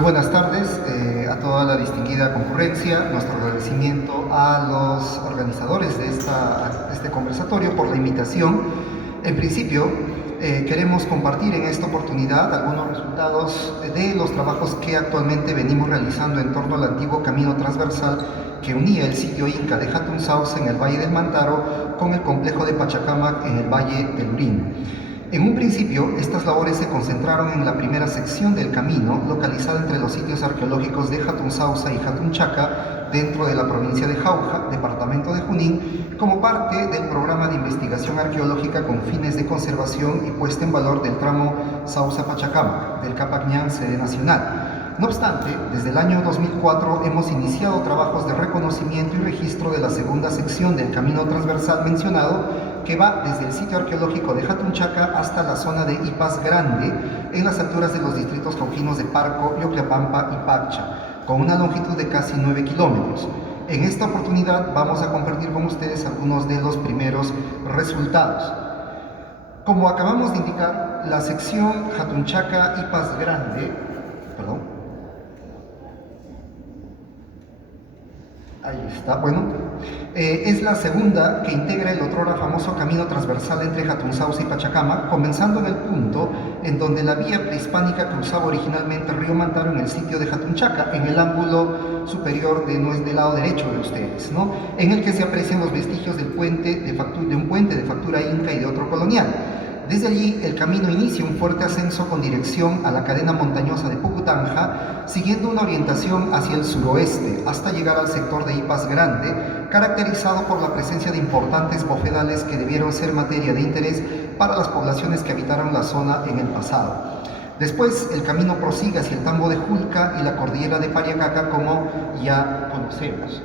Muy buenas tardes a toda la distinguida concurrencia. Nuestro agradecimiento a los organizadores de este conversatorio por la invitación. En principio, queremos compartir en esta oportunidad algunos resultados de los trabajos que actualmente venimos realizando en torno al antiguo camino transversal que unía el sitio Inca de Hatun Sauce en el Valle del Mantaro con el complejo de Pachacamac en el Valle del Urín. En un principio, estas labores se concentraron en la primera sección del camino, localizada entre los sitios arqueológicos de Hatun Sauce y Hatun Chaca, dentro de la provincia de Jauja, departamento de Junín, como parte del programa de investigación arqueológica con fines de conservación y puesta en valor del tramo Sauce-Pachacamac, del Capacñán sede nacional. No obstante, desde el año 2004 hemos iniciado trabajos de reconocimiento y registro de la segunda sección del camino transversal mencionado, que va desde el sitio arqueológico de Hatun Chaca hasta la zona de Ipas Grande, en las alturas de los distritos cauquinos de Parco, Yoklapampa y Paccha, con una longitud de casi 9 kilómetros. En esta oportunidad vamos a compartir con ustedes algunos de los primeros resultados. Como acabamos de indicar, la sección Hatun Chaca-Ipas Grande, ahí está, bueno, es la segunda que integra el otrora famoso camino transversal entre Hatun Sauce y Pachacamac, comenzando en el punto en donde la vía prehispánica cruzaba originalmente el río Mantaro en el sitio de Hatun Chaca, en el ángulo superior del lado derecho de ustedes, ¿no? En el que se aprecian los vestigios del puente de un puente de factura inca y de otro colonial. Desde allí, el camino inicia un fuerte ascenso con dirección a la cadena montañosa de Pucutanja, siguiendo una orientación hacia el suroeste, hasta llegar al sector de Ipas Grande, caracterizado por la presencia de importantes bofedales que debieron ser materia de interés para las poblaciones que habitaron la zona en el pasado. Después, el camino prosigue hacia el Tambo de Julca y la cordillera de Pariacaca, como ya conocemos.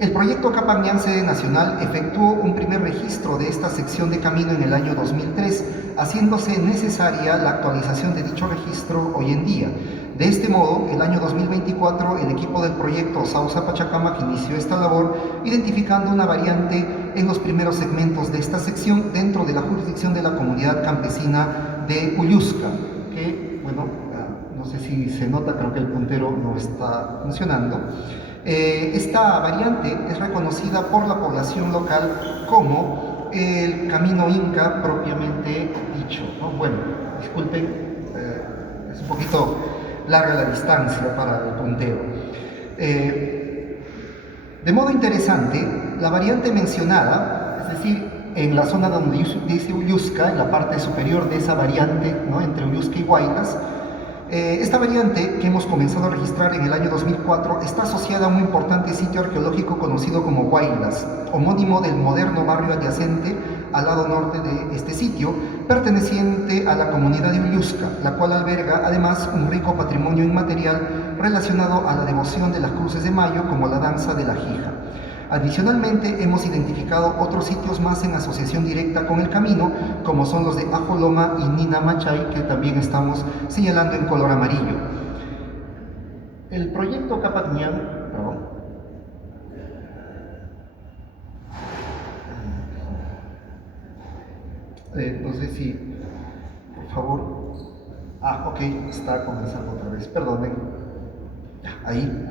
El proyecto Capacñán sede nacional efectuó un primer registro de esta sección de camino en el año 2003, haciéndose necesaria la actualización de dicho registro hoy en día. De este modo, el año 2024, el equipo del proyecto Sauce-Pachacamac inició esta labor, identificando una variante en los primeros segmentos de esta sección dentro de la jurisdicción de la comunidad campesina de Ullusca, que, bueno, no sé si se nota, creo que el puntero no está funcionando. Esta variante es reconocida por la población local como el camino Inca propiamente dicho, ¿no? Bueno, disculpen, es un poquito larga la distancia para el punteo. De modo interesante, la variante mencionada, es decir, en la zona donde dice Ullusca, en la parte superior de esa variante, ¿no?, entre Ullusca y Huaylas, esta variante, que hemos comenzado a registrar en el año 2004, está asociada a un importante sitio arqueológico conocido como Huaylas, homónimo del moderno barrio adyacente al lado norte de este sitio, perteneciente a la comunidad de Ullusca, la cual alberga además un rico patrimonio inmaterial relacionado a la devoción de las cruces de mayo, como la danza de la jija. Adicionalmente, hemos identificado otros sitios más en asociación directa con el camino, como son los de Ajoloma y Nina Machay, que también estamos señalando en color amarillo. El proyecto Capacñán, no sé si, por favor, ok, está comenzando otra vez, perdonen, ahí.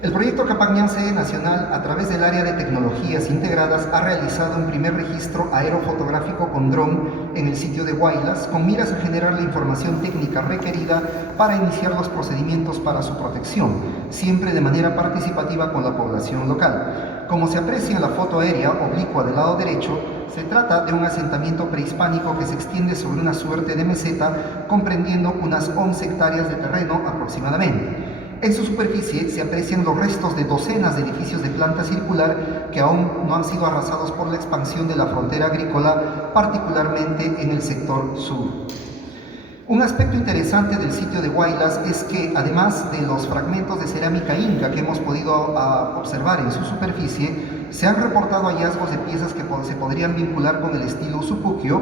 El proyecto Capacñán sede nacional, a través del área de tecnologías integradas, ha realizado un primer registro aerofotográfico con dron en el sitio de Huaylas, con miras a generar la información técnica requerida para iniciar los procedimientos para su protección, siempre de manera participativa con la población local. Como se aprecia en la foto aérea oblicua del lado derecho, se trata de un asentamiento prehispánico que se extiende sobre una suerte de meseta, comprendiendo unas 11 hectáreas de terreno aproximadamente. En su superficie se aprecian los restos de docenas de edificios de planta circular que aún no han sido arrasados por la expansión de la frontera agrícola, particularmente en el sector sur. Un aspecto interesante del sitio de Huaylas es que, además de los fragmentos de cerámica inca que hemos podido observar en su superficie, se han reportado hallazgos de piezas que se podrían vincular con el estilo usupuquio,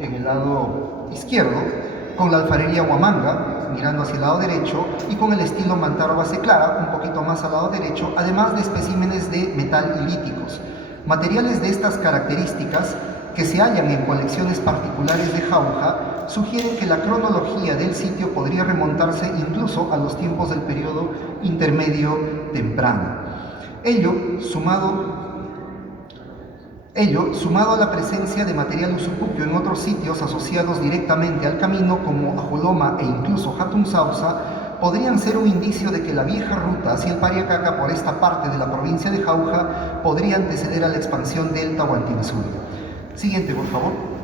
en el lado izquierdo, con la alfarería huamanga, mirando hacia el lado derecho, y con el estilo Mantaro base clara, un poquito más al lado derecho, además de especímenes de metal y líticos. Materiales de estas características, que se hallan en colecciones particulares de Jauja, sugieren que la cronología del sitio podría remontarse incluso a los tiempos del periodo intermedio temprano. Ello, sumado a la presencia de material usucupio en otros sitios asociados directamente al camino, como Ajoloma e incluso Hatun Sausa, podrían ser un indicio de que la vieja ruta hacia el Pariacaca por esta parte de la provincia de Jauja podría anteceder a la expansión del Tahuantinsuyo. Siguiente, por favor.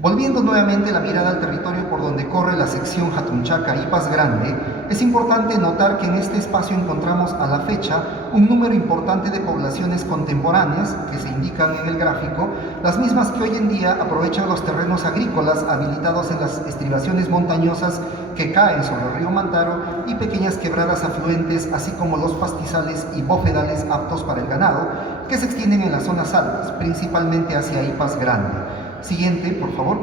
Volviendo nuevamente la mirada al territorio por donde corre la sección Jatunchaca-Ipas Grande, es importante notar que en este espacio encontramos a la fecha un número importante de poblaciones contemporáneas, que se indican en el gráfico, las mismas que hoy en día aprovechan los terrenos agrícolas habilitados en las estribaciones montañosas que caen sobre el río Mantaro y pequeñas quebradas afluentes, así como los pastizales y bofedales aptos para el ganado, que se extienden en las zonas altas, principalmente hacia Ipas Grande. Siguiente, por favor.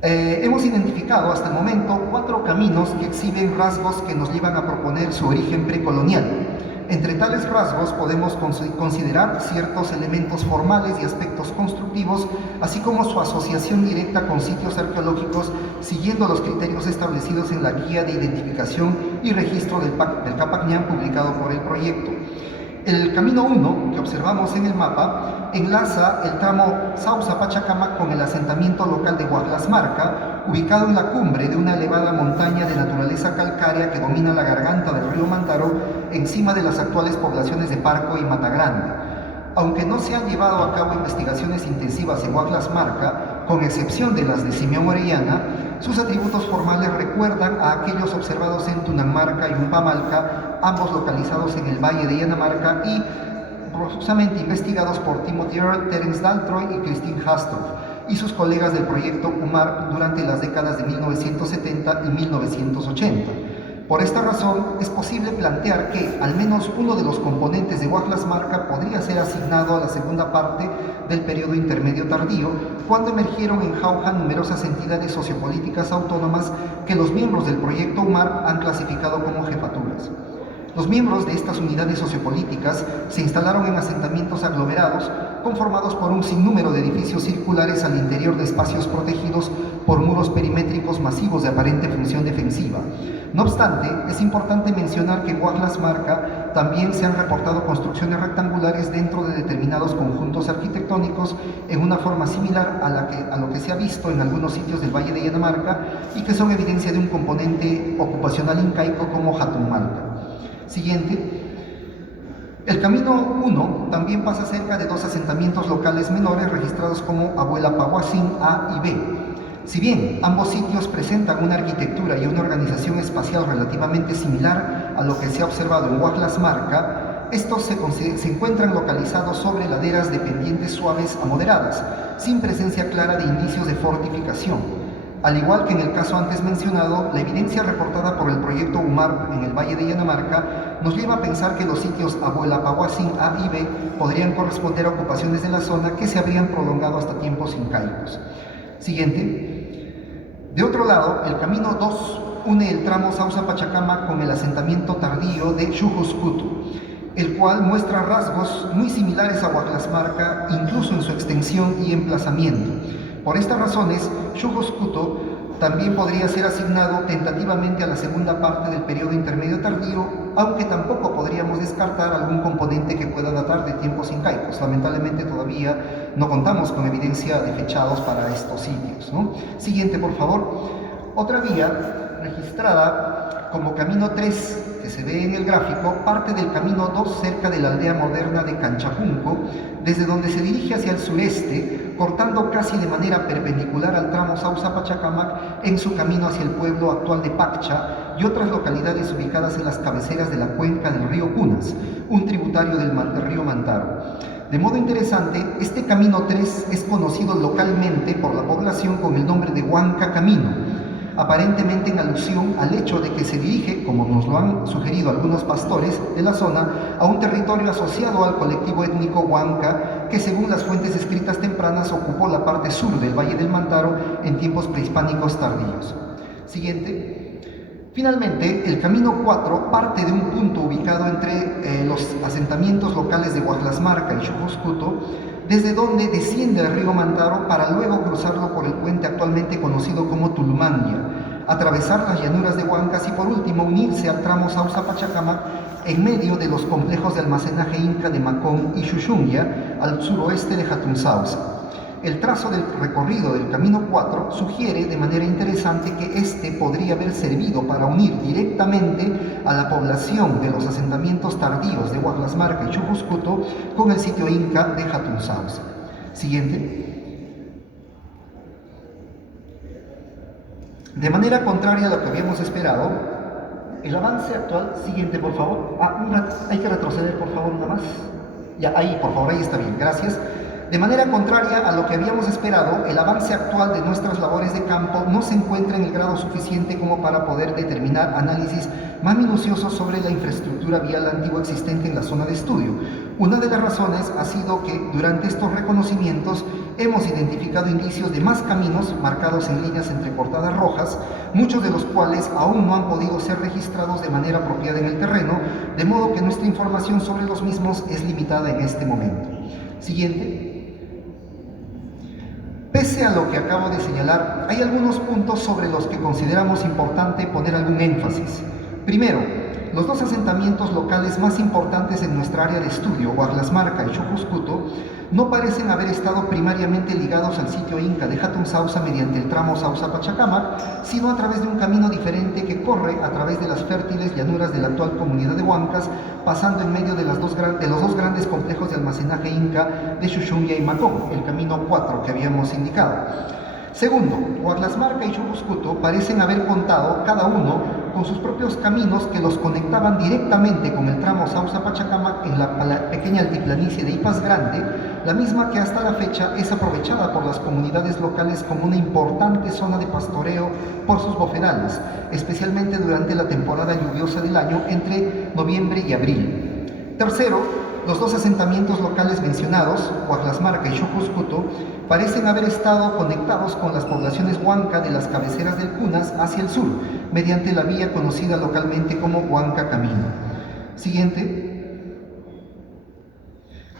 Hemos identificado hasta el momento 4 caminos que exhiben rasgos que nos llevan a proponer su origen precolonial. Entre tales rasgos podemos considerar ciertos elementos formales y aspectos constructivos, así como su asociación directa con sitios arqueológicos, siguiendo los criterios establecidos en la Guía de Identificación y Registro del Capacñán publicado por el proyecto. El camino 1, que observamos en el mapa, enlaza el tramo Sausa-Pachacamac con el asentamiento local de Huajlasmarca, ubicado en la cumbre de una elevada montaña de naturaleza calcárea que domina la garganta del río Mantaro, encima de las actuales poblaciones de Parco y Matagrande. Aunque no se han llevado a cabo investigaciones intensivas en Huajlasmarca, con excepción de las de Simeón Orellana, sus atributos formales recuerdan a aquellos observados en Tunanmarca y Umpamalca, ambos localizados en el Valle de Yanamarca y profusamente investigados por Timothy Earl, Terence Daltroy y Christine Hastoff y sus colegas del proyecto UMAR durante las décadas de 1970 y 1980. Por esta razón, es posible plantear que al menos uno de los componentes de Huajlasmarca podría ser asignado a la segunda parte del periodo intermedio tardío, cuando emergieron en Jauja numerosas entidades sociopolíticas autónomas que los miembros del proyecto UMAR han clasificado como jefaturas. Los miembros de estas unidades sociopolíticas se instalaron en asentamientos aglomerados conformados por un sinnúmero de edificios circulares al interior de espacios protegidos por muros perimétricos masivos de aparente función defensiva. No obstante, es importante mencionar que en Huajlasmarca también se han reportado construcciones rectangulares dentro de determinados conjuntos arquitectónicos en una forma similar a lo que se ha visto en algunos sitios del Valle de Yanamarca y que son evidencia de un componente ocupacional incaico como Jatunmalca. Siguiente. El camino 1 también pasa cerca de 2 asentamientos locales menores registrados como Abuela Pahuacín A y B. Si bien ambos sitios presentan una arquitectura y una organización espacial relativamente similar a lo que se ha observado en Huajlasmarca, estos se encuentran localizados sobre laderas de pendientes suaves a moderadas, sin presencia clara de indicios de fortificación. Al igual que en el caso antes mencionado, la evidencia reportada por el proyecto UMAR en el Valle de Yanamarca nos lleva a pensar que los sitios Abuela Pahuacín A y B podrían corresponder a ocupaciones de la zona que se habrían prolongado hasta tiempos incaicos. Siguiente. De otro lado, el camino 2 une el tramo Sausa-Pachacamac con el asentamiento tardío de Xujuscutu, el cual muestra rasgos muy similares a Huajlasmarca, incluso en su extensión y emplazamiento. Por estas razones, Xujuscutu también podría ser asignado tentativamente a la segunda parte del periodo intermedio tardío, aunque tampoco podríamos descartar algún componente que pueda datar de tiempos incaicos. Lamentablemente todavía no contamos con evidencia de fechados para estos sitios, ¿no? Siguiente, por favor. Otra vía registrada como camino 3, que se ve en el gráfico, parte del camino 2 cerca de la aldea moderna de Canchajunco, desde donde se dirige hacia el sureste, cortando casi de manera perpendicular al tramo Sausa-Pachacamac en su camino hacia el pueblo actual de Paccha y otras localidades ubicadas en las cabeceras de la cuenca del río Punas, un tributario del río Mantaro. De modo interesante, este camino 3 es conocido localmente por la población con el nombre de Huanca Camino, aparentemente en alusión al hecho de que se dirige, como nos lo han sugerido algunos pastores de la zona, a un territorio asociado al colectivo étnico Huanca, que según las fuentes escritas tempranas ocupó la parte sur del Valle del Mantaro en tiempos prehispánicos tardíos. Siguiente. Finalmente, el camino 4 parte de un punto ubicado entre los asentamientos locales de Huajlasmarca y Xujuscutu, desde donde desciende el río Mantaro para luego cruzarlo por el puente actualmente conocido como Tulumandia, atravesar las llanuras de Huancas y por último unirse al tramo Sausa-Pachacamac en medio de los complejos de almacenaje inca de Macón y Xuxungia al suroeste de Jatunsausa. El trazo del recorrido del Camino 4 sugiere de manera interesante que este podría haber servido para unir directamente a la población de los asentamientos tardíos de Huaclasmarca y Chujuscuto con el sitio inca de Jatunsausa. Siguiente. De manera contraria a lo que habíamos esperado, el avance actual, siguiente por favor, hay que retroceder por favor nada más, ya ahí por favor, ahí está bien, gracias. De manera contraria a lo que habíamos esperado, el avance actual de nuestras labores de campo no se encuentra en el grado suficiente como para poder determinar análisis más minuciosos sobre la infraestructura vial antigua existente en la zona de estudio. Una de las razones ha sido que durante estos reconocimientos hemos identificado indicios de más caminos marcados en líneas entrecortadas rojas, muchos de los cuales aún no han podido ser registrados de manera apropiada en el terreno, de modo que nuestra información sobre los mismos es limitada en este momento. Siguiente. Pese a lo que acabo de señalar, hay algunos puntos sobre los que consideramos importante poner algún énfasis. Primero, los dos asentamientos locales más importantes en nuestra área de estudio, Huaclasmarca y Chujuscuto, no parecen haber estado primariamente ligados al sitio inca de Jatunsausa mediante el tramo Sausa-Pachacamac, sino a través de un camino diferente que corre a través de las fértiles llanuras de la actual comunidad de Huancas, pasando en medio de los dos grandes complejos de almacenaje inca de Xuxungia y Macón, el camino 4 que habíamos indicado. Segundo, Huaclasmarca y Chujuscuto parecen haber contado, cada uno, con sus propios caminos que los conectaban directamente con el tramo Sausa-Pachacamac en la pequeña altiplanicie de Ipas Grande, la misma que hasta la fecha es aprovechada por las comunidades locales como una importante zona de pastoreo por sus bofedales, especialmente durante la temporada lluviosa del año entre noviembre y abril. Tercero, los dos asentamientos locales mencionados, Huaclasmarca y Chujuscuto, parecen haber estado conectados con las poblaciones huanca de las cabeceras del Punas hacia el sur, mediante la vía conocida localmente como Huanca Camino. Siguiente.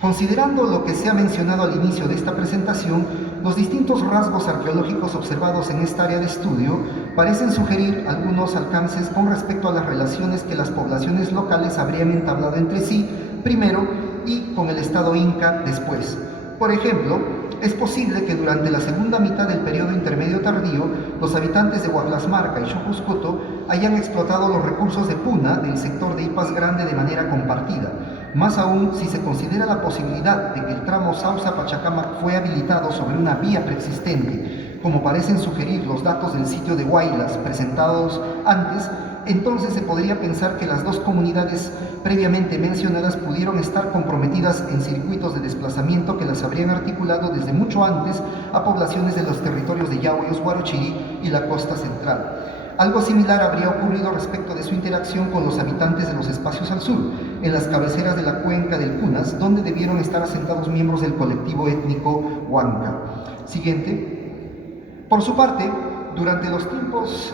Considerando lo que se ha mencionado al inicio de esta presentación, los distintos rasgos arqueológicos observados en esta área de estudio parecen sugerir algunos alcances con respecto a las relaciones que las poblaciones locales habrían entablado entre sí primero y con el Estado inca después. Por ejemplo, es posible que durante la segunda mitad del periodo intermedio tardío, los habitantes de Huaclasmarca y Chujuscuto hayan explotado los recursos de Puna del sector de Ipas Grande de manera compartida. Más aún si se considera la posibilidad de que el tramo Sausa-Pachacamac fue habilitado sobre una vía preexistente, como parecen sugerir los datos del sitio de Huaylas presentados antes, entonces se podría pensar que las dos comunidades previamente mencionadas pudieron estar comprometidas en circuitos de desplazamiento que las habrían articulado desde mucho antes a poblaciones de los territorios de Yauyos, Huarochirí y la costa central. Algo similar habría ocurrido respecto de su interacción con los habitantes de los espacios al sur, en las cabeceras de la cuenca del Punas, donde debieron estar asentados miembros del colectivo étnico Huanca. Siguiente. Por su parte, durante los tiempos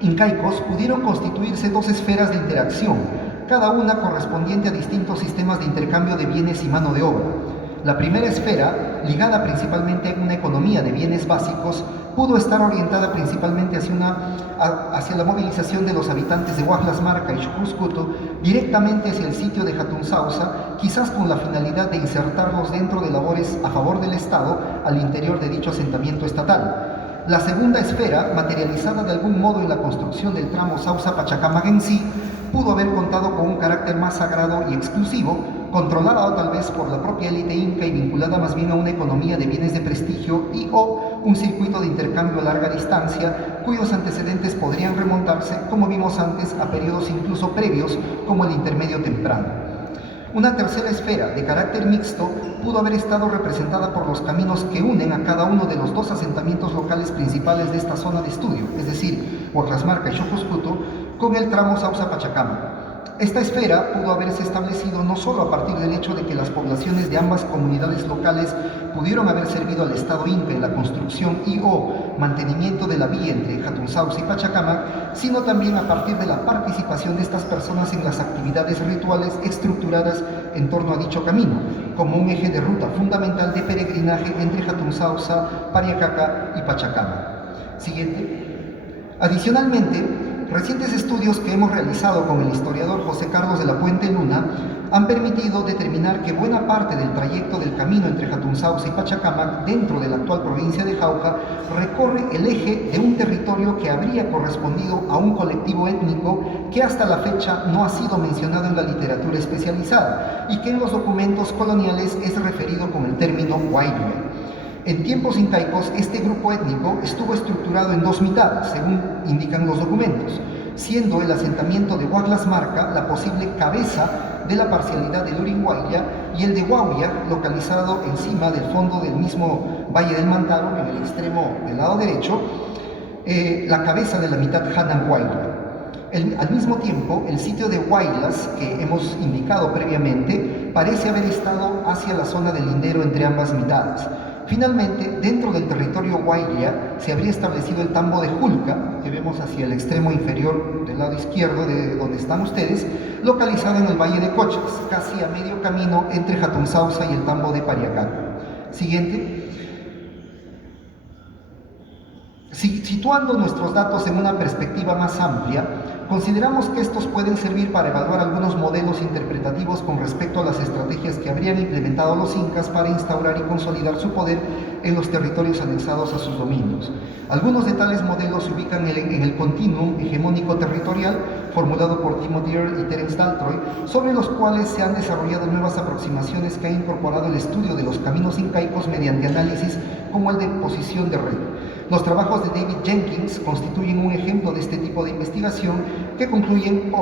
incaicos pudieron constituirse dos esferas de interacción, cada una correspondiente a distintos sistemas de intercambio de bienes y mano de obra. La primera esfera, ligada principalmente a una economía de bienes básicos, pudo estar orientada principalmente hacia la movilización de los habitantes de Huaclasmarca y Chujuscuto directamente hacia el sitio de Jatunsausa, quizás con la finalidad de insertarlos dentro de labores a favor del Estado al interior de dicho asentamiento estatal. La segunda esfera, materializada de algún modo en la construcción del tramo Sausa-Pachacamac en sí, pudo haber contado con un carácter más sagrado y exclusivo, controlada tal vez por la propia élite inca y vinculada más bien a una economía de bienes de prestigio y o un circuito de intercambio a larga distancia, cuyos antecedentes podrían remontarse, como vimos antes, a periodos incluso previos, como el intermedio temprano. Una tercera esfera, de carácter mixto, pudo haber estado representada por los caminos que unen a cada uno de los dos asentamientos locales principales de esta zona de estudio, es decir, Huaclasmarca y Chujuscuto, con el tramo Sausa-Pachacamac. Esta esfera pudo haberse establecido no solo a partir del hecho de que las poblaciones de ambas comunidades locales pudieron haber servido al Estado inca en la construcción y o mantenimiento de la vía entre Jatunsausa y Pachacamac, sino también a partir de la participación de estas personas en las actividades rituales estructuradas en torno a dicho camino, como un eje de ruta fundamental de peregrinaje entre Jatunsausa, Pariacaca y Pachacamac. Siguiente. Adicionalmente, recientes estudios que hemos realizado con el historiador José Carlos de la Puente Luna han permitido determinar que buena parte del trayecto del camino entre Jatunsausa y Pachacamac, dentro de la actual provincia de Jauja, recorre el eje de un territorio que habría correspondido a un colectivo étnico que hasta la fecha no ha sido mencionado en la literatura especializada y que en los documentos coloniales es referido con el término Huayllue. En tiempos incaicos, este grupo étnico estuvo estructurado en dos mitades, según indican los documentos, siendo el asentamiento de Huaclasmarca la posible cabeza de la parcialidad del Urinhuaylla y el de Huauya, localizado encima del fondo del mismo Valle del Mantaro, en el extremo del lado derecho, la cabeza de la mitad Hananhuaylla. Al mismo tiempo, el sitio de Huaylas, que hemos indicado previamente, parece haber estado hacia la zona del lindero entre ambas mitades. Finalmente, dentro del territorio Huaylla se habría establecido el tambo de Julca, que vemos hacia el extremo inferior del lado izquierdo de donde están ustedes, localizado en el Valle de Cochas, casi a medio camino entre Jatunsausa y el tambo de Pariacaca. Siguiente. Situando nuestros datos en una perspectiva más amplia, consideramos que estos pueden servir para evaluar algunos modelos interpretativos con respecto a las estrategias que habrían implementado los incas para instaurar y consolidar su poder en los territorios anexados a sus dominios. Algunos de tales modelos se ubican en el continuum hegemónico territorial formulado por Timothy Earl y Terence Daltroy, sobre los cuales se han desarrollado nuevas aproximaciones que han incorporado el estudio de los caminos incaicos mediante análisis como el de posición de red. Los trabajos de David Jenkins constituyen un ejemplo de este tipo de investigación que incluyen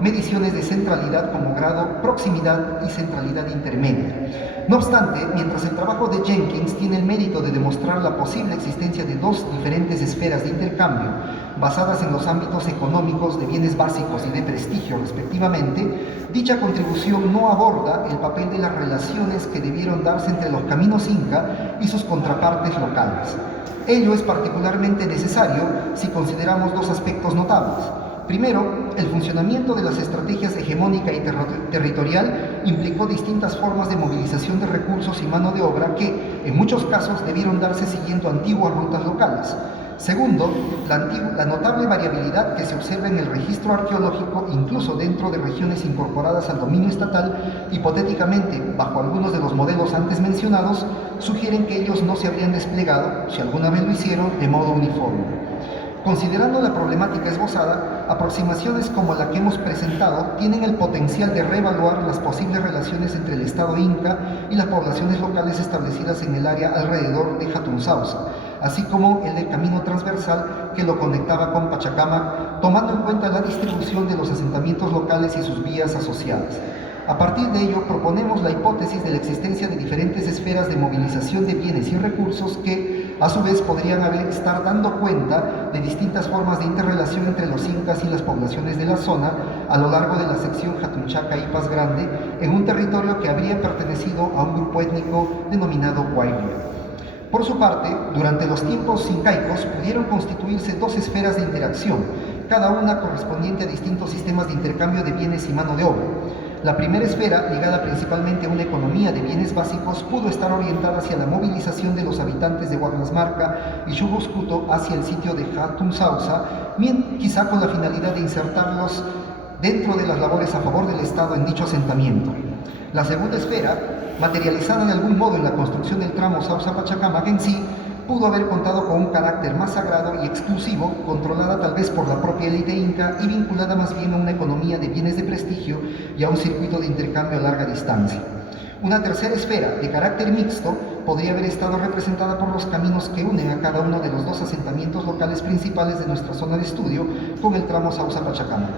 mediciones de centralidad como grado, proximidad y centralidad intermedia. No obstante, mientras el trabajo de Jenkins tiene el mérito de demostrar la posible existencia de dos diferentes esferas de intercambio, basadas en los ámbitos económicos de bienes básicos y de prestigio respectivamente, dicha contribución no aborda el papel de las relaciones que debieron darse entre los caminos inca y sus contrapartes locales. Ello es particularmente necesario si consideramos dos aspectos notables. Primero, el funcionamiento de las estrategias hegemónica y territorial implicó distintas formas de movilización de recursos y mano de obra que, en muchos casos, debieron darse siguiendo antiguas rutas locales. Segundo, la notable variabilidad que se observa en el registro arqueológico, incluso dentro de regiones incorporadas al dominio estatal, hipotéticamente bajo algunos de los modelos antes mencionados, sugieren que ellos no se habrían desplegado, si alguna vez lo hicieron, de modo uniforme. Considerando la problemática esbozada, aproximaciones como la que hemos presentado tienen el potencial de reevaluar las posibles relaciones entre el Estado inca y las poblaciones locales establecidas en el área alrededor de Jatunsausa, así como el del camino transversal que lo conectaba con Pachacamac, tomando en cuenta la distribución de los asentamientos locales y sus vías asociadas. A partir de ello, proponemos la hipótesis de la existencia de diferentes esferas de movilización de bienes y recursos que, a su vez, podrían estar dando cuenta de distintas formas de interrelación entre los incas y las poblaciones de la zona a lo largo de la sección Jatunchaca-Ipas Grande, en un territorio que habría pertenecido a un grupo étnico denominado Huayllue. Por su parte, durante los tiempos incaicos pudieron constituirse dos esferas de interacción, cada una correspondiente a distintos sistemas de intercambio de bienes y mano de obra. La primera esfera, ligada principalmente a una economía de bienes básicos, pudo estar orientada hacia la movilización de los habitantes de Huaclasmarca y Chubuscuto hacia el sitio de Jatunsausa, quizá con la finalidad de insertarlos dentro de las labores a favor del Estado en dicho asentamiento. La segunda esfera, materializada de algún modo en la construcción del tramo Sausa-Pachacamac en sí, pudo haber contado con un carácter más sagrado y exclusivo, controlada tal vez por la propia élite inca y vinculada más bien a una economía de bienes de prestigio y a un circuito de intercambio a larga distancia. Una tercera esfera, de carácter mixto, podría haber estado representada por los caminos que unen a cada uno de los dos asentamientos locales principales de nuestra zona de estudio con el tramo Sausa-Pachacamac.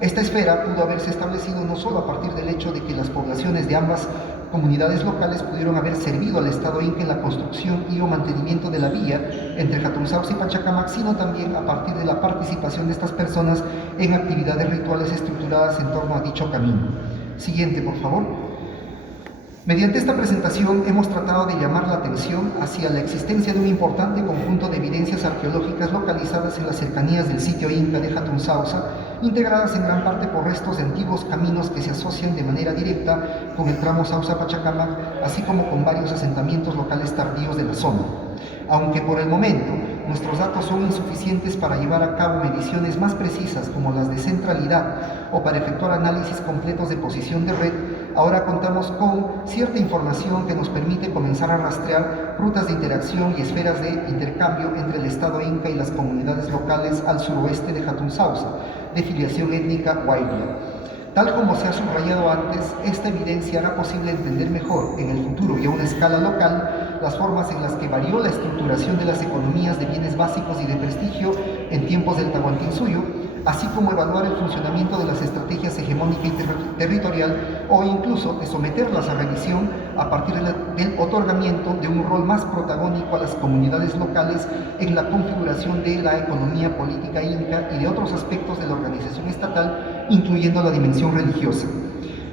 Esta esfera pudo haberse establecido no solo a partir del hecho de que las poblaciones de ambas comunidades locales pudieron haber servido al Estado inca en la construcción y o mantenimiento de la vía entre Jatunsausa y Pachacamac, sino también a partir de la participación de estas personas en actividades rituales estructuradas en torno a dicho camino. Siguiente, por favor. Mediante esta presentación hemos tratado de llamar la atención hacia la existencia de un importante conjunto de evidencias arqueológicas localizadas en las cercanías del sitio inca de Hatun Sausa, integradas en gran parte por restos de antiguos caminos que se asocian de manera directa con el tramo Sausa-Pachacamac, así como con varios asentamientos locales tardíos de la zona. Aunque por el momento nuestros datos son insuficientes para llevar a cabo mediciones más precisas como las de centralidad o para efectuar análisis completos de posición de red, ahora contamos con cierta información que nos permite comenzar a rastrear rutas de interacción y esferas de intercambio entre el Estado inca y las comunidades locales al suroeste de Hatun Sausa, de filiación étnica Huaylia. Tal como se ha subrayado antes, esta evidencia hará posible entender mejor, en el futuro y a una escala local, las formas en las que varió la estructuración de las economías de bienes básicos y de prestigio en tiempos del Tahuantinsuyo, así como evaluar el funcionamiento de las estrategias hegemónica y territorial o incluso de someterlas a revisión a partir del otorgamiento de un rol más protagónico a las comunidades locales en la configuración de la economía política inca y de otros aspectos de la organización estatal, incluyendo la dimensión religiosa.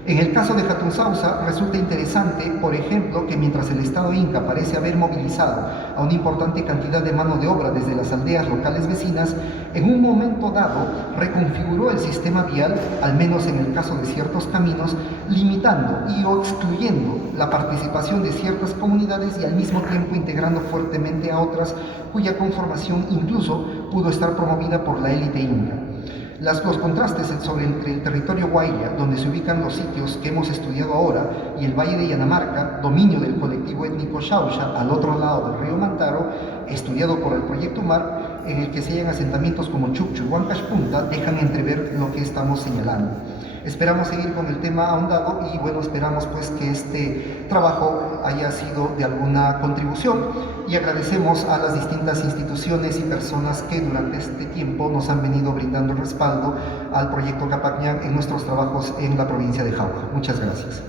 En el caso de Hatun Sausa, resulta interesante, por ejemplo, que mientras el Estado inca parece haber movilizado a una importante cantidad de mano de obra desde las aldeas locales vecinas, en un momento dado reconfiguró el sistema vial, al menos en el caso de ciertos caminos, limitando y o excluyendo la participación de ciertas comunidades y al mismo tiempo integrando fuertemente a otras, cuya conformación incluso pudo estar promovida por la élite inca. Los contrastes entre el territorio Huaylla, donde se ubican los sitios que hemos estudiado ahora, y el Valle de Yanamarca, dominio del colectivo étnico Xauxa, al otro lado del río Mantaro, estudiado por el Proyecto Mar, en el que se hallan asentamientos como Chukchu y Huancash Punta, dejan entrever lo que estamos señalando. Esperamos seguir con el tema ahondado y bueno, esperamos pues que este trabajo haya sido de alguna contribución y agradecemos a las distintas instituciones y personas que durante este tiempo nos han venido brindando respaldo al proyecto Capacñán en nuestros trabajos en la provincia de Jauja. Muchas gracias.